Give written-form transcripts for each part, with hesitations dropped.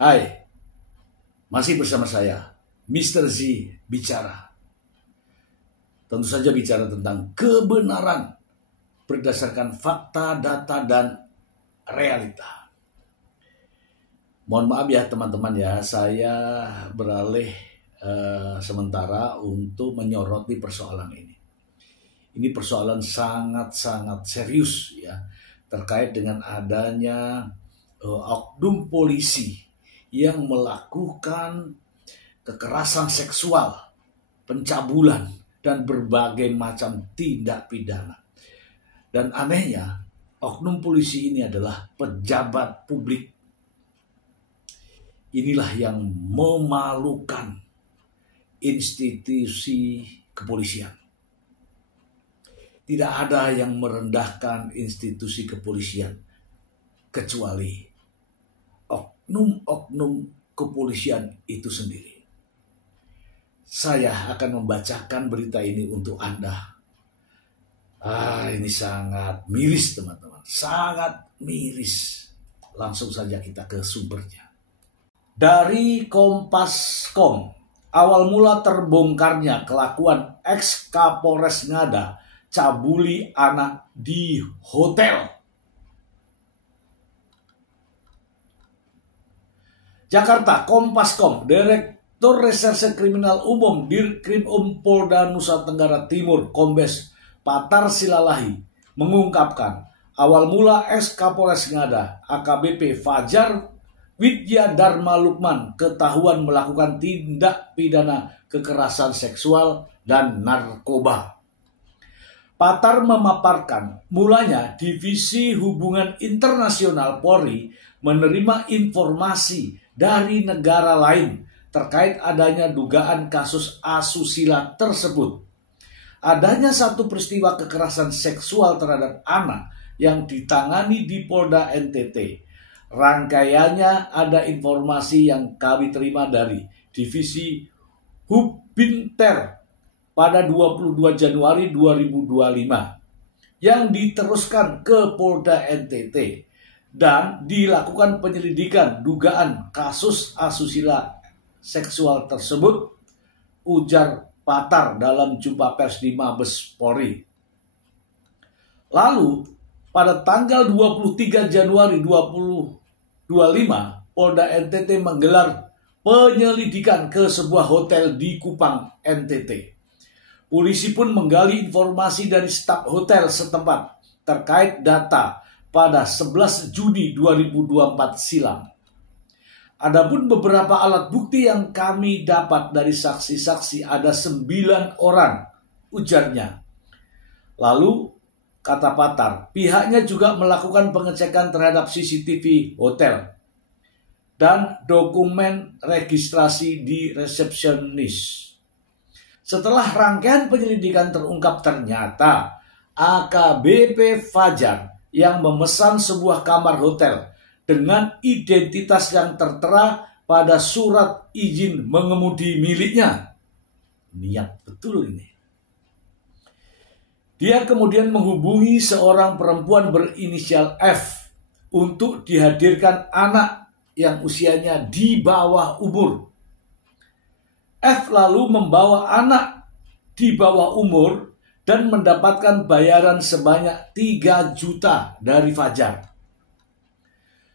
Hai, masih bersama saya, Mr. Z bicara. Tentu saja bicara tentang kebenaran berdasarkan fakta, data, dan realita. Mohon maaf ya teman-teman ya, saya beralih sementara untuk menyoroti persoalan ini. Ini persoalan sangat-sangat serius ya, terkait dengan adanya oknum polisi yang melakukan kekerasan seksual, pencabulan, dan berbagai macam tindak pidana. Dan anehnya, oknum polisi ini adalah pejabat publik. Inilah yang memalukan institusi kepolisian. Tidak ada yang merendahkan institusi kepolisian kecuali oknum kepolisian itu sendiri. Saya akan membacakan berita ini untuk Anda. Ini sangat miris teman-teman, sangat miris. Langsung saja kita ke sumbernya. Dari Kompas.com, awal mula terbongkarnya kelakuan ex Kapolres Ngada cabuli anak di hotel. Jakarta, Kompas.com, Direktur Reserse Kriminal Umum Dirkrim Polda Nusa Tenggara Timur, Kombes Patar Silalahi, mengungkapkan awal mula ex Kapolres Ngada AKBP Fajar Widya Dharma Lukman ketahuan melakukan tindak pidana kekerasan seksual dan narkoba. Patar memaparkan, mulanya Divisi Hubungan Internasional Polri menerima informasi dari negara lain terkait adanya dugaan kasus asusila tersebut. Adanya satu peristiwa kekerasan seksual terhadap anak yang ditangani di Polda NTT. Rangkaiannya ada informasi yang kami terima dari Divisi Hubbinter pada 22 Januari 2025 yang diteruskan ke Polda NTT dan dilakukan penyelidikan dugaan kasus asusila seksual tersebut, ujar Patar dalam jumpa pers di Mabes Polri. Lalu pada tanggal 23 Januari 2025 Polda NTT menggelar penyelidikan ke sebuah hotel di Kupang, NTT. Polisi pun menggali informasi dari staf hotel setempat terkait data pada 11 Juni 2024 silam. Adapun beberapa alat bukti yang kami dapat dari saksi-saksi ada 9 orang, ujarnya. Lalu, kata Patar, pihaknya juga melakukan pengecekan terhadap CCTV hotel dan dokumen registrasi di resepsionis. Setelah rangkaian penyelidikan terungkap ternyata AKBP Fajar yang memesan sebuah kamar hotel dengan identitas yang tertera pada surat izin mengemudi miliknya. Niat betul ini. Dia kemudian menghubungi seorang perempuan berinisial F untuk dihadirkan anak yang usianya di bawah umur. F lalu membawa anak di bawah umur dan mendapatkan bayaran sebanyak 3 juta dari Fajar.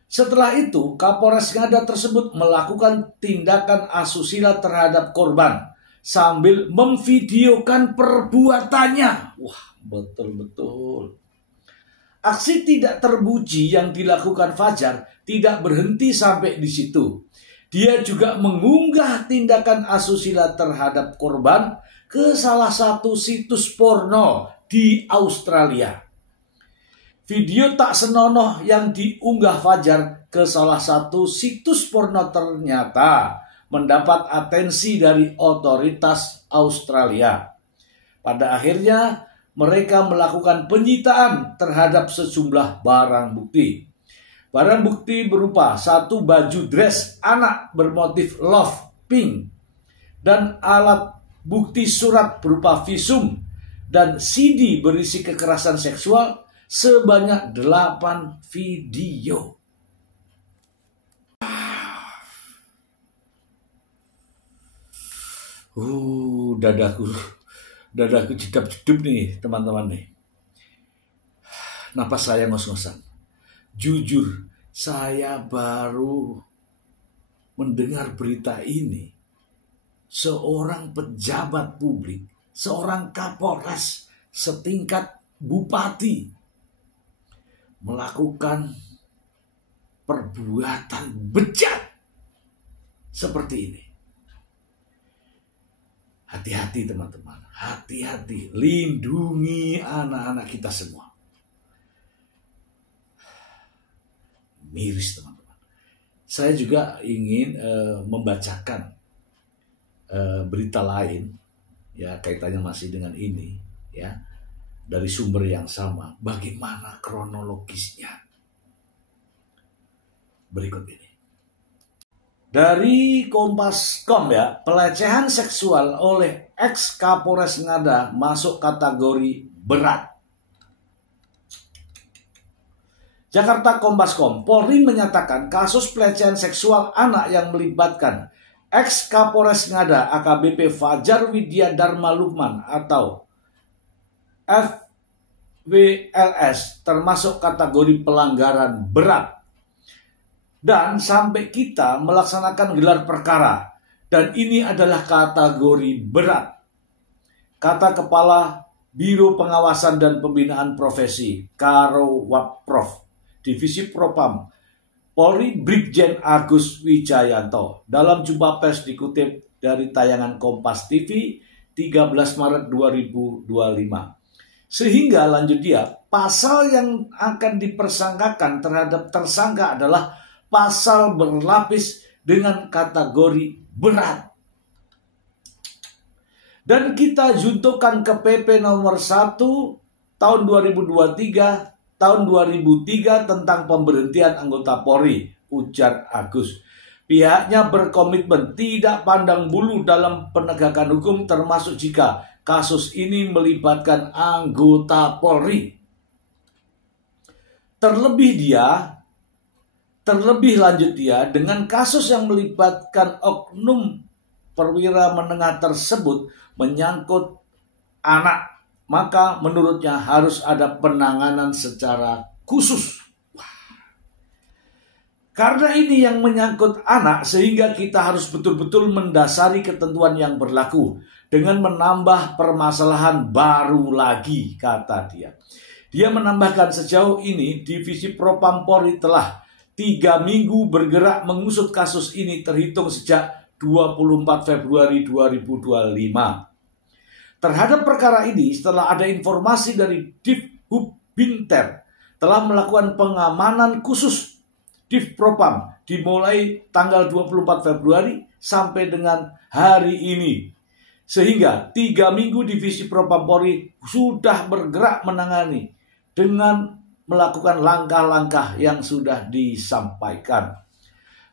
Setelah itu, Kapolres Ngada tersebut melakukan tindakan asusila terhadap korban sambil memvideokan perbuatannya. Wah, betul-betul. Aksi tidak terpuji yang dilakukan Fajar tidak berhenti sampai di situ. Dia juga mengunggah tindakan asusila terhadap korban ke salah satu situs porno di Australia. Video tak senonoh yang diunggah Fajar ke salah satu situs porno ternyata mendapat atensi dari otoritas Australia. Pada akhirnya mereka melakukan penyitaan terhadap sejumlah barang bukti. Barang bukti berupa satu baju dress anak bermotif love pink dan alat bukti surat berupa visum dan CD berisi kekerasan seksual sebanyak 8 video. Dadaku, dadaku jedap-jedub nih teman-teman nih. Napas saya ngos-ngosan. Jujur, saya baru mendengar berita ini. Seorang pejabat publik, seorang Kapolres setingkat bupati melakukan perbuatan bejat seperti ini. Hati-hati teman-teman, hati-hati, lindungi anak-anak kita semua. Miris teman-teman. Saya juga ingin membacakan berita lain, ya kaitannya masih dengan ini, ya dari sumber yang sama. Bagaimana kronologisnya? Berikut ini. Dari Kompas.com ya, pelecehan seksual oleh ex Kapolres Ngada masuk kategori berat. Jakarta Kompas.com, Polri menyatakan kasus pelecehan seksual anak yang melibatkan ex Kapolres Ngada AKBP Fajar Widya Dharma Lukman atau FWLS termasuk kategori pelanggaran berat. Dan sampai kita melaksanakan gelar perkara. Dan ini adalah kategori berat. Kata Kepala Biro Pengawasan dan Pembinaan Profesi, Karo Wapprov, Divisi Propam, Polri Brigjen Agus Wijayanto. Dalam jumpa pers dikutip dari tayangan Kompas TV 13 Maret 2025. Sehingga lanjut dia, pasal yang akan dipersangkakan terhadap tersangka adalah pasal berlapis dengan kategori berat. Dan kita juntukan ke PP nomor 1 tahun 2023, tahun 2003 tentang pemberhentian anggota Polri, ujar Agus. Pihaknya berkomitmen tidak pandang bulu dalam penegakan hukum termasuk jika kasus ini melibatkan anggota Polri. Terlebih lanjut dia, dengan kasus yang melibatkan oknum perwira menengah tersebut menyangkut anak, maka menurutnya harus ada penanganan secara khusus. Karena ini yang menyangkut anak, sehingga kita harus betul-betul mendasari ketentuan yang berlaku dengan menambah permasalahan baru lagi, kata dia. Dia menambahkan sejauh ini Divisi Propam Polri telah 3 minggu bergerak mengusut kasus ini terhitung sejak 24 Februari 2025. Terhadap perkara ini, setelah ada informasi dari Divhub Binter telah melakukan pengamanan khusus Div Propam dimulai tanggal 24 Februari sampai dengan hari ini. Sehingga 3 minggu Divisi Propam Polri sudah bergerak menangani dengan melakukan langkah-langkah yang sudah disampaikan.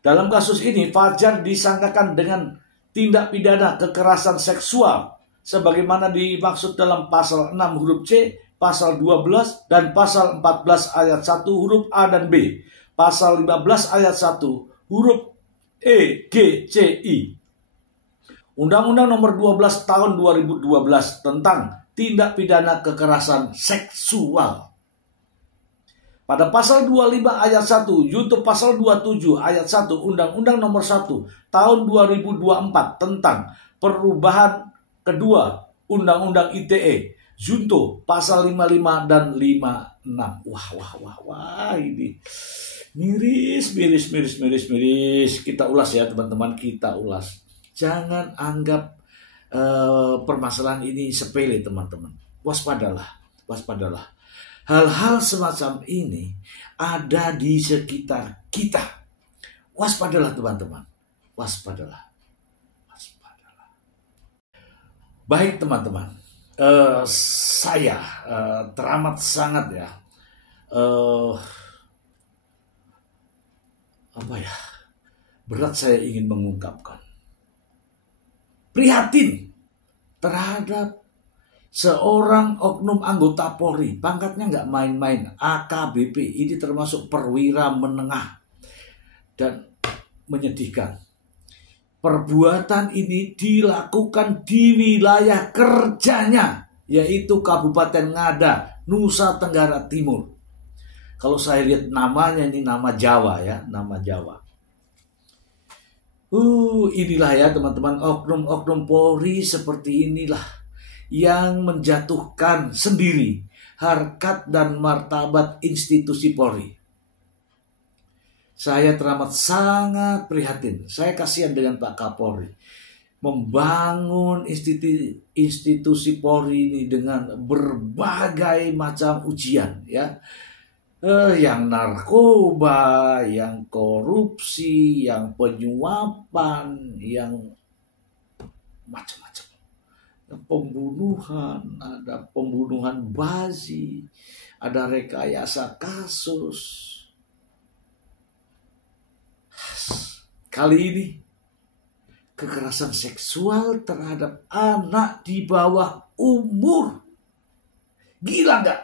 Dalam kasus ini, Fajar disangkakan dengan tindak pidana kekerasan seksual sebagaimana dimaksud dalam pasal 6 huruf C, pasal 12 dan pasal 14 ayat 1 huruf A dan B, pasal 15 ayat 1 huruf E, G, C, I. Undang-Undang nomor 12 tahun 2012 tentang tindak pidana kekerasan seksual. Pada pasal 25 ayat 1, junto pasal 27 ayat 1 Undang-Undang nomor 1 tahun 2024 tentang perubahan kedua Undang-Undang ITE, junto pasal 55 dan 56. Wah, ini miris. Kita ulas ya teman-teman, kita ulas. Jangan anggap permasalahan ini sepele teman-teman. Waspadalah. Hal-hal semacam ini ada di sekitar kita. Waspadalah teman-teman. Waspadalah. Baik teman-teman. Saya teramat sangat ya. Berat saya ingin mengungkapkan. Prihatin terhadap seorang oknum anggota Polri, pangkatnya nggak main-main, AKBP, ini termasuk perwira menengah, dan menyedihkan. Perbuatan ini dilakukan di wilayah kerjanya, yaitu Kabupaten Ngada, Nusa Tenggara Timur. Kalau saya lihat namanya, ini nama Jawa ya, nama Jawa. Inilah ya teman-teman, oknum-oknum Polri seperti inilah yang menjatuhkan sendiri harkat dan martabat institusi Polri. Saya teramat sangat prihatin. Saya kasihan dengan Pak Kapolri. Membangun institusi Polri ini dengan berbagai macam ujian, ya. Yang narkoba, yang korupsi, yang penyuapan, yang macam-macam. Pembunuhan, ada pembunuhan bazi, ada rekayasa kasus. Kali ini kekerasan seksual terhadap anak di bawah umur. Gila nggak?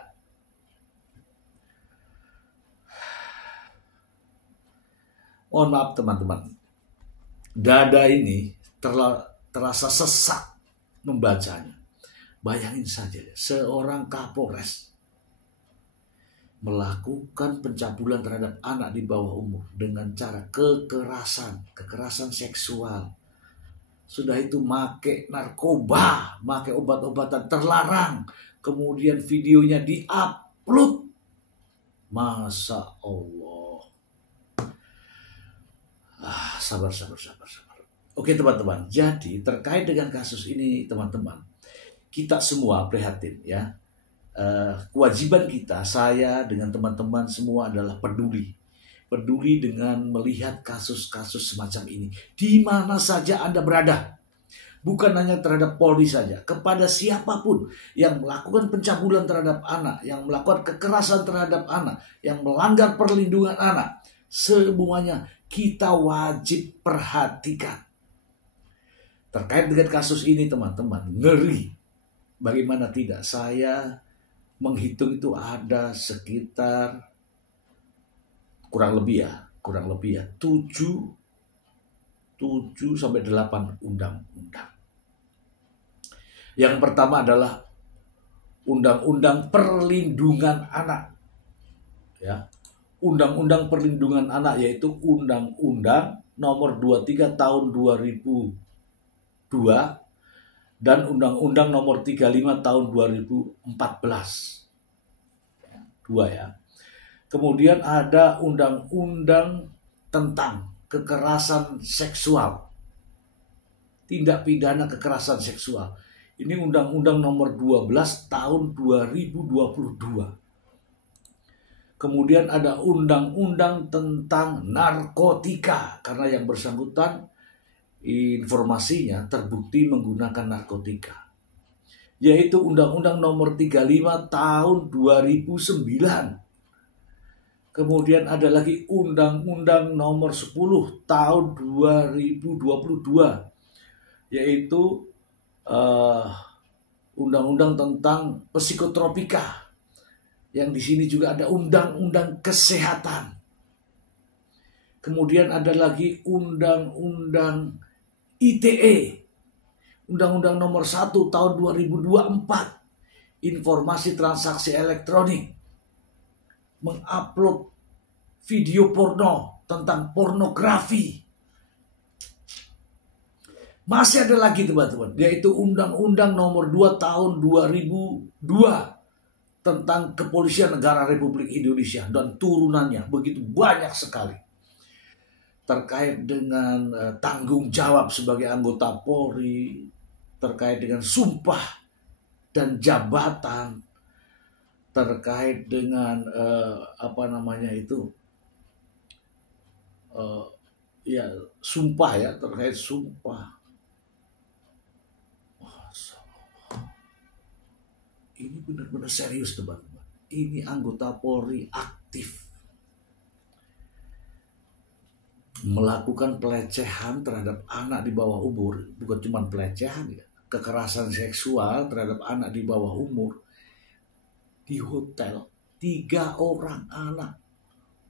Mohon maaf teman-teman. Dada ini terasa sesak membacanya. Bayangin saja, seorang Kapolres melakukan pencabulan terhadap anak di bawah umur dengan cara kekerasan seksual. Sudah itu make narkoba, make obat-obatan terlarang, kemudian videonya di-upload. Masa Allah. Sabar. Oke teman-teman, jadi terkait dengan kasus ini teman-teman, kita semua prihatin ya. Kewajiban kita, saya dengan teman-teman semua adalah peduli dengan melihat kasus-kasus semacam ini di mana saja Anda berada, bukan hanya terhadap Polri saja, kepada siapapun yang melakukan pencabulan terhadap anak, yang melakukan kekerasan terhadap anak, yang melanggar perlindungan anak, semuanya kita wajib perhatikan. Terkait dengan kasus ini teman-teman, ngeri. Bagaimana tidak, saya menghitung itu ada sekitar kurang lebih ya 7 sampai 8 undang-undang. Yang pertama adalah Undang-Undang Perlindungan Anak. Ya. Undang-Undang Perlindungan Anak yaitu Undang-Undang Nomor 23 Tahun 2002 dan Undang-Undang Nomor 35 Tahun 2014. Dua ya. Kemudian ada Undang-Undang tentang kekerasan seksual. Tindak pidana kekerasan seksual. Ini Undang-Undang Nomor 12 Tahun 2022. Kemudian ada Undang-Undang tentang narkotika, karena yang bersangkutan informasinya terbukti menggunakan narkotika, yaitu Undang-Undang Nomor 35 Tahun 2009. Kemudian ada lagi Undang-Undang Nomor 10 Tahun 2022, yaitu Undang-Undang tentang psikotropika. Yang di sini juga ada Undang-Undang Kesehatan. Kemudian ada lagi Undang-Undang ITE, Undang-Undang Nomor 1 Tahun 2024, Informasi Transaksi Elektronik, mengupload video porno tentang pornografi. Masih ada lagi teman-teman, yaitu Undang-Undang Nomor 2 Tahun 2002 tentang Kepolisian Negara Republik Indonesia dan turunannya. Begitu banyak sekali. Terkait dengan tanggung jawab sebagai anggota Polri, terkait dengan sumpah dan jabatan, terkait dengan sumpah ya, terkait sumpah. Ini benar-benar serius teman-teman. Ini anggota Polri aktif melakukan pelecehan terhadap anak di bawah umur. Bukan cuma pelecehan ya, kekerasan seksual terhadap anak di bawah umur. Di hotel, 3 orang anak,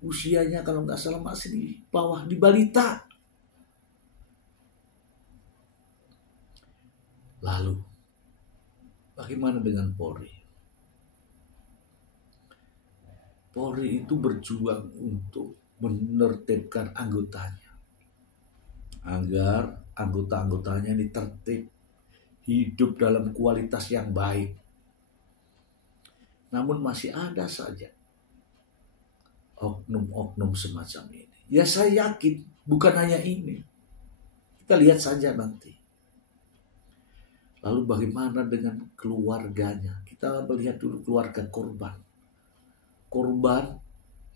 usianya kalau nggak salah masih di bawah, di balita. Lalu, bagaimana dengan Polri? Polri itu berjuang untuk menertibkan anggotanya, agar anggota-anggotanya ini tertib, hidup dalam kualitas yang baik. Namun masih ada saja oknum-oknum semacam ini. Ya saya yakin bukan hanya ini. Kita lihat saja nanti. Lalu bagaimana dengan keluarganya? Kita melihat dulu keluarga korban. Korban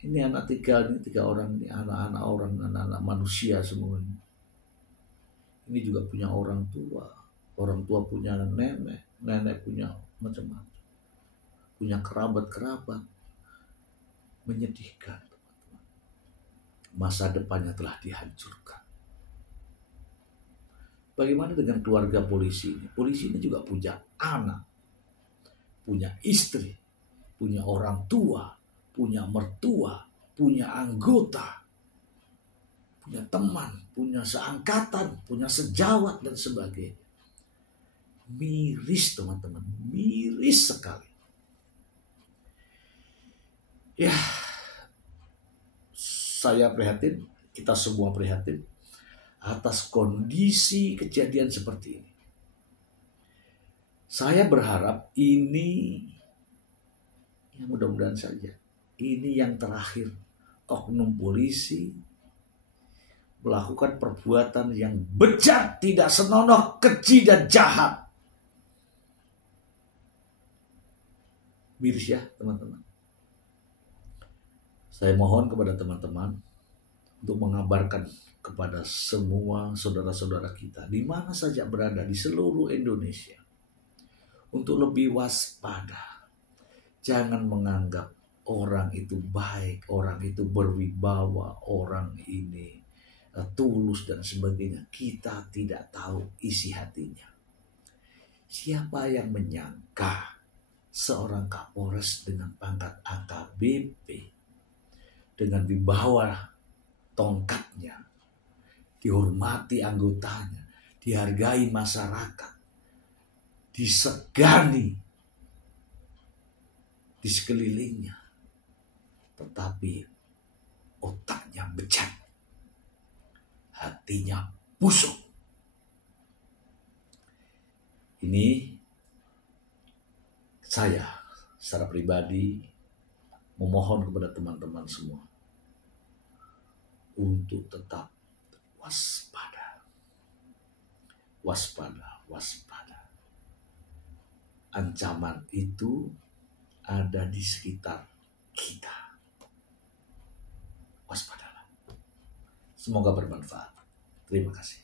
ini tiga orang ini anak-anak manusia semua ini. Ini juga punya orang tua punya nenek punya macam-macam, punya kerabat. Menyedihkan, teman-teman. Masa depannya telah dihancurkan. Bagaimana dengan keluarga polisi ini? Polisi ini juga punya anak, punya istri, punya orang tua, punya mertua, punya anggota, punya teman, punya seangkatan, punya sejawat dan sebagainya. Miris, teman-teman, miris sekali. Ya, saya prihatin, kita semua prihatin atas kondisi kejadian seperti ini. Saya berharap ini, ya mudah-mudahan saja, ini yang terakhir oknum polisi melakukan perbuatan yang bejat, tidak senonoh, keji dan jahat. Miris ya teman-teman. Saya mohon kepada teman-teman untuk mengabarkan kepada semua saudara-saudara kita di mana saja berada di seluruh Indonesia untuk lebih waspada. Jangan menganggap orang itu baik, orang itu berwibawa, orang ini tulus dan sebagainya. Kita tidak tahu isi hatinya. Siapa yang menyangka seorang Kapolres dengan pangkat AKBP dengan wibawa tongkatnya, dihormati anggotanya, dihargai masyarakat, disegani di sekelilingnya, tetapi otaknya bejat, hatinya busuk. Ini saya secara pribadi memohon kepada teman-teman semua untuk tetap waspada. Waspada. Ancaman itu ada di sekitar kita. Waspadalah. Semoga bermanfaat. Terima kasih.